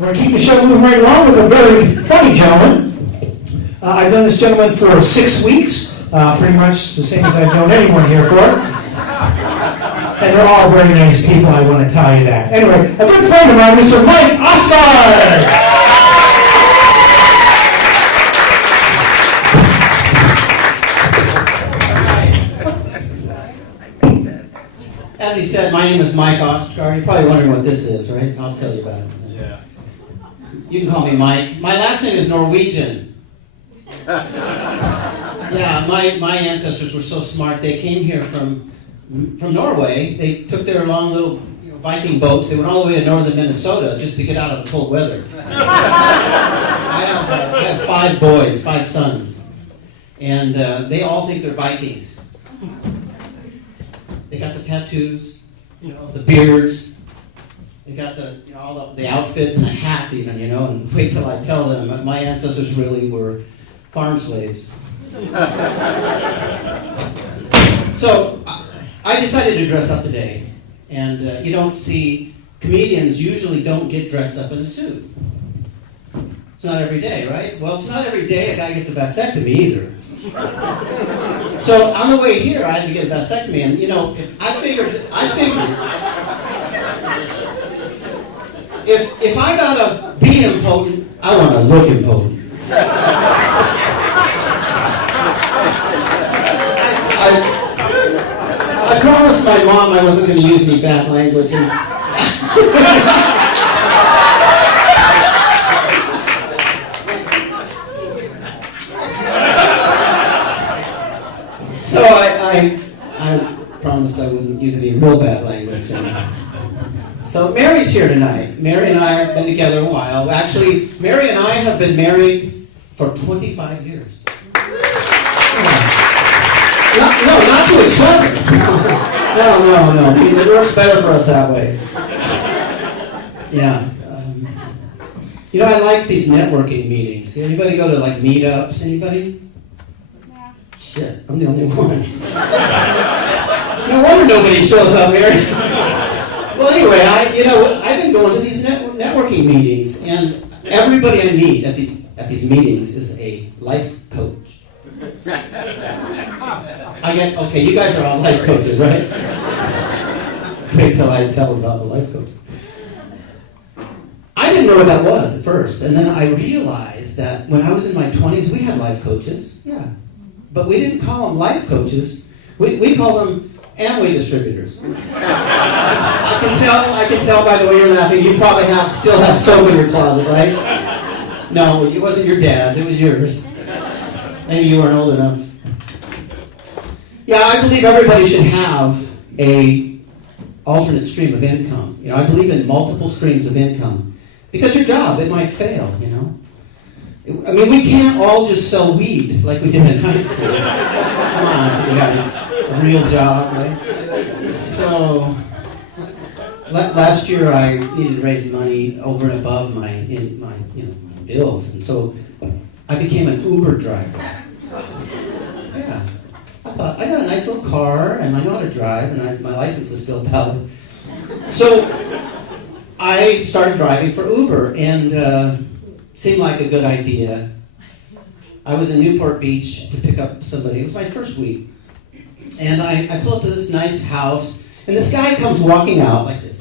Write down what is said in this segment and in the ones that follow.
We're going to keep the show moving right along with a very funny gentleman. I've known this gentleman for 6 weeks, pretty much the same as I've known anyone here for. And they're all very nice people, I want to tell you that. Anyway, a good friend of mine, Mr. Mike Ostgaard. As he said, my name is Mike Ostgaard. You're probably wondering what this is, right? I'll tell you about it. Yeah. You can call me Mike. My last name is Norwegian. Yeah, my ancestors were so smart. They came here from Norway. They took their long little Viking boats. They went all the way to northern Minnesota just to get out of the cold weather. I have 5 boys, 5 sons, and they all think they're Vikings. They got the tattoos, the beards. They got all the outfits and the hats even, and wait till I tell them. My ancestors really were farm slaves. So I decided to dress up today. And you don't see, comedians usually don't get dressed up in a suit. It's not every day, right? Well, it's not every day a guy gets a vasectomy either. So on the way here, I had to get a vasectomy, and I figured, if I gotta be impotent, I want to look impotent. I promised my mom I wasn't going to use any bad language. So I promised I wouldn't use any real bad language. So Mary's here tonight. Mary and I have been together a while. Actually, Mary and I have been married for 25 years. Not to each other. No. It works better for us that way. Yeah. I like these networking meetings. Anybody go to meetups? Anybody? Yeah. Shit, I'm the only one. No wonder nobody shows up here. Well, anyway, I've been going to these networking meetings, and everybody I meet at these meetings is a life coach. Okay, you guys are all life coaches, right? Wait till I tell about the life coach. I didn't know what that was at first, and then I realized that when I was in my 20s, we had life coaches, yeah. But we didn't call them life coaches. We called them Amway distributors. I can tell by the way you're laughing, you probably still have soap in your closet, right? No, it wasn't your dad's, it was yours. Maybe you weren't old enough. Yeah, I believe everybody should have a alternate stream of income. I believe in multiple streams of income. Because your job, it might fail, I mean, we can't all just sell weed like we did in high school. Come on, you guys. A real job, right? So, last year I needed to raise money over and above my bills. And so I became an Uber driver. Yeah. I thought, I got a nice little car, and I know how to drive, and my license is still valid. So I started driving for Uber, and seemed like a good idea. I was in Newport Beach to pick up somebody. It was my first week. And I pull up to this nice house, and this guy comes walking out like this.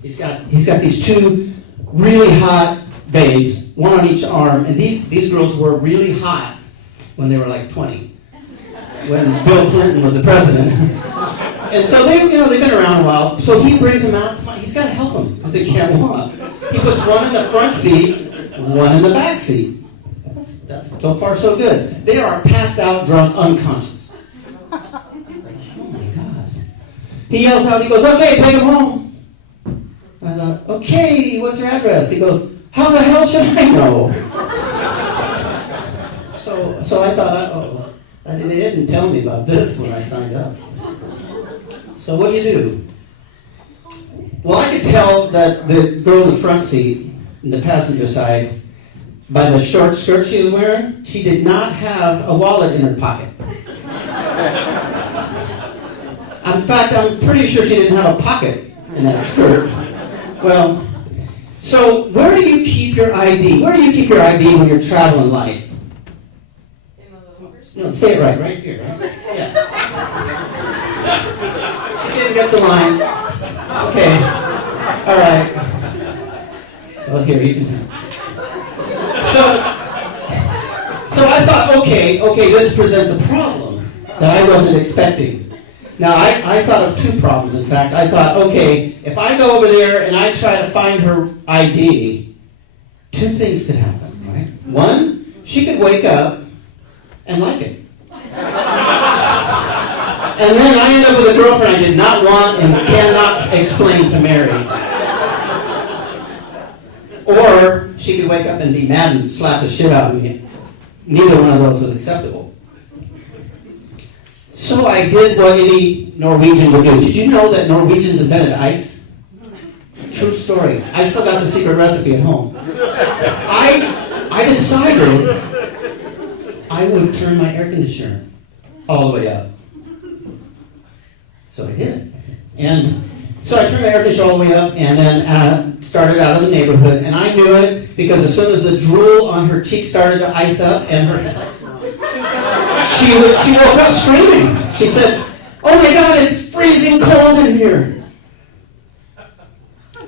He's got these 2 really hot babes, one on each arm, and these girls were really hot when they were like 20, when Bill Clinton was the president. And so they've been around a while. So he brings them out. He's got to help them because they can't walk. He puts one in the front seat, one in the back seat. That's so far so good. They are passed out, drunk, unconscious. Oh my gosh. He yells out, he goes, okay, take them home. I thought, okay, what's your address? He goes, how the hell should I know? So I thought, they didn't tell me about this when I signed up. So what do? Well, I could tell that the girl in the front seat, in the passenger side, by the short skirt she was wearing, she did not have a wallet in her pocket. In fact, I'm pretty sure she didn't have a pocket in that skirt. Well, So where do you keep your ID? Where do you keep your ID when you're traveling light? No, say it right here. Right? Yeah. She didn't get the line. Okay. All right. Well, here you can have it. So I thought, okay, this presents a problem that I wasn't expecting. Now, I thought of two problems, in fact. I thought, okay, if I go over there and I try to find her ID, two things could happen, right? One, she could wake up and like it. And then I end up with a girlfriend I did not want and cannot explain to marry. Or she could wake up and be mad and slap the shit out of me. Neither one of those was acceptable. So I did what any Norwegian would do. Did you know that Norwegians invented ice? True story. I still got the secret recipe at home. I decided I would turn my air conditioner all the way up. So I did. And so I turned my air conditioner all the way up and then started out of the neighborhood. And I knew it because as soon as the drool on her cheek started to ice up and her headlights were on, she woke up screaming. She said, "Oh my God, it's freezing cold in here."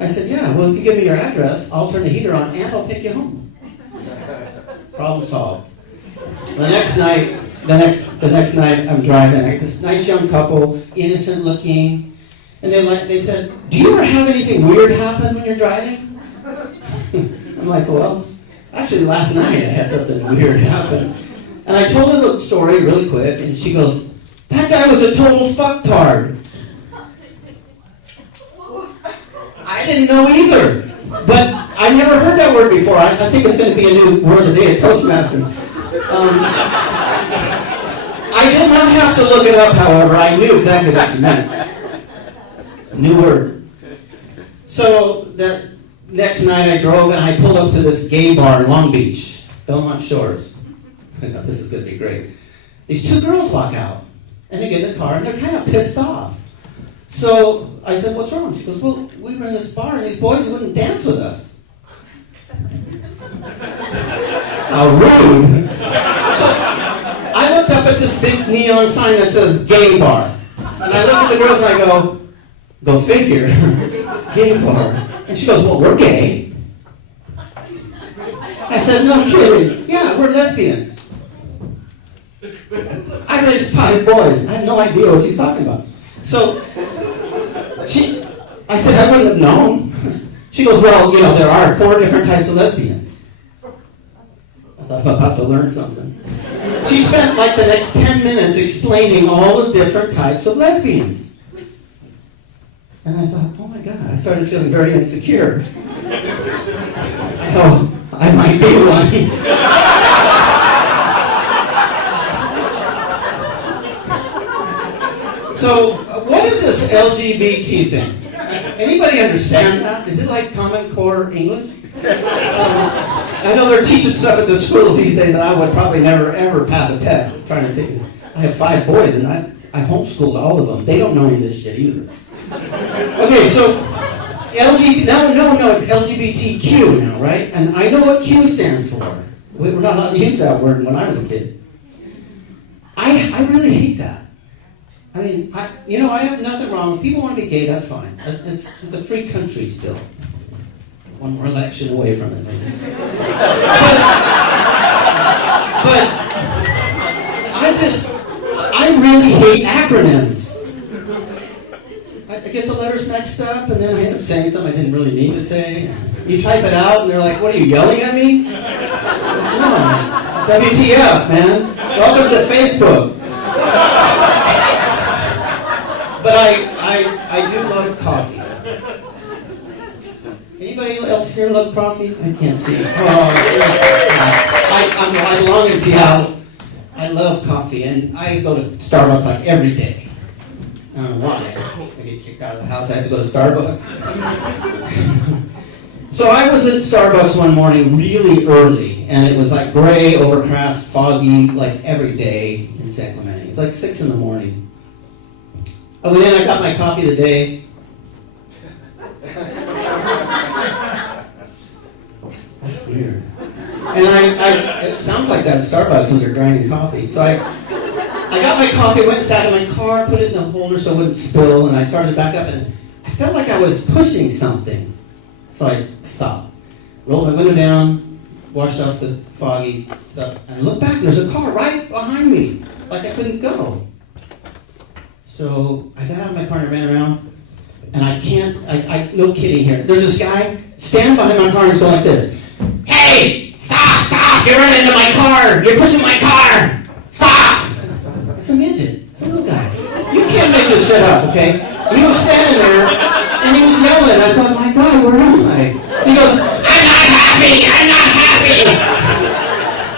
I said, "Yeah, well, if you give me your address, I'll turn the heater on and I'll take you home." Problem solved. The next night, I'm driving. This nice young couple, innocent looking, and they said, "Do you ever have anything weird happen when you're driving?" I'm like, "Well, actually last night I had something weird happen." And I told her the story really quick, and she goes, "That guy was a total fucktard." I didn't know either, but I never heard that word before. I think it's going to be a new word today at Toastmasters. I did not have to look it up, however. I knew exactly what she meant. New word. So that next night I drove and I pulled up to this gay bar in Long Beach, Belmont Shores. I know this is going to be great. These two girls walk out and they get in the car and they're kind of pissed off. So I said, "What's wrong?" She goes, "Well, we were in this bar and these boys wouldn't dance with us." How rude. So I looked up at this big neon sign that says gay bar. And I look at the girls and I go figure, gay bar. And she goes, "Well, we're gay." I said, "No kidding. Yeah, we're lesbians." I raised 5 boys. I have no idea what she's talking about. So I said, "I wouldn't have known." She goes, "Well, there are 4 different types of lesbians." I thought I'm about to learn something. She spent like the next 10 minutes explaining all the different types of lesbians. And I thought, oh my God, I started feeling very insecure. Oh, I might be one. So, what is this LGBT thing? Anybody understand that? Is it like Common Core English? I know they're teaching stuff at the schools these days that I would probably never ever pass a test. I'm trying to take it. I have 5 boys and I homeschooled all of them. They don't know any of this shit either. Okay, so no, it's LGBTQ now, right? And I know what Q stands for. We're not allowed to use that word when I was a kid. I really hate that. I mean, I have nothing wrong. If people want to be gay, that's fine. It's a free country still. One more election away from it, maybe. But I really hate acronyms. I get the letters mixed up, and then I end up saying something I didn't really mean to say. You type it out, and they're like, "What are you, yelling at me?" No. WTF, man. Welcome to Facebook. But I do love coffee. Anybody else here love coffee? I can't see. Oh, I belong in Seattle. I love coffee, and I go to Starbucks like every day. I don't know why. I get kicked out of the house. I have to go to Starbucks. So I was at Starbucks one morning really early, and it was like gray, overcast, foggy, like every day in San Clemente. It's like 6 in the morning. I went in, I got my coffee today. And it sounds like that at Starbucks when they're grinding coffee. So I got my coffee, went and sat in my car, put it in the holder so it wouldn't spill, and I started back up, and I felt like I was pushing something. So I stopped, rolled my window down, washed off the foggy stuff, and I looked back, and there's a car right behind me, like I couldn't go. So I got out of my car and ran around, and I no kidding here, there's this guy standing behind my car and he's going like this. Hey, stop, you're running into my car, you're pushing my car, stop. It's a midget, it's a little guy. You can't make this shit up, okay? And he was standing there, and he was yelling. I thought, my God, where am I? And he goes, I'm not happy.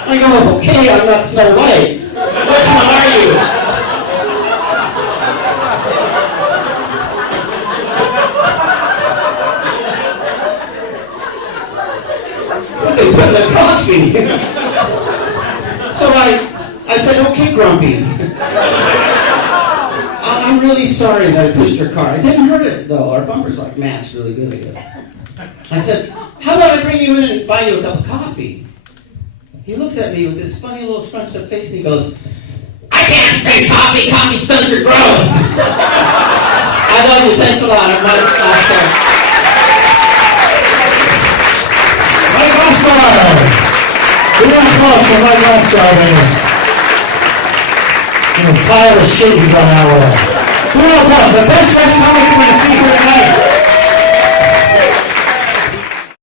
I go, okay, I'm not Snow White. Which one are you? What they put in the coffee? So I said, okay, Grumpy. I'm really sorry that I pushed your car. I didn't hurt it, though. Our bumper's like matched really good, I guess. I said, how about I bring you in and buy you a cup of coffee? He looks at me with this funny little scrunched up face and he goes, I can't drink coffee. Coffee stunts your growth. I love you. Thanks a lot. I'm Mike Ostgaard. Mike Ostgaard! Give me a applause for Mike Ostgaard in his pile of shit he's run out with. Give me an applause. The best dressed comic you're going to see here tonight.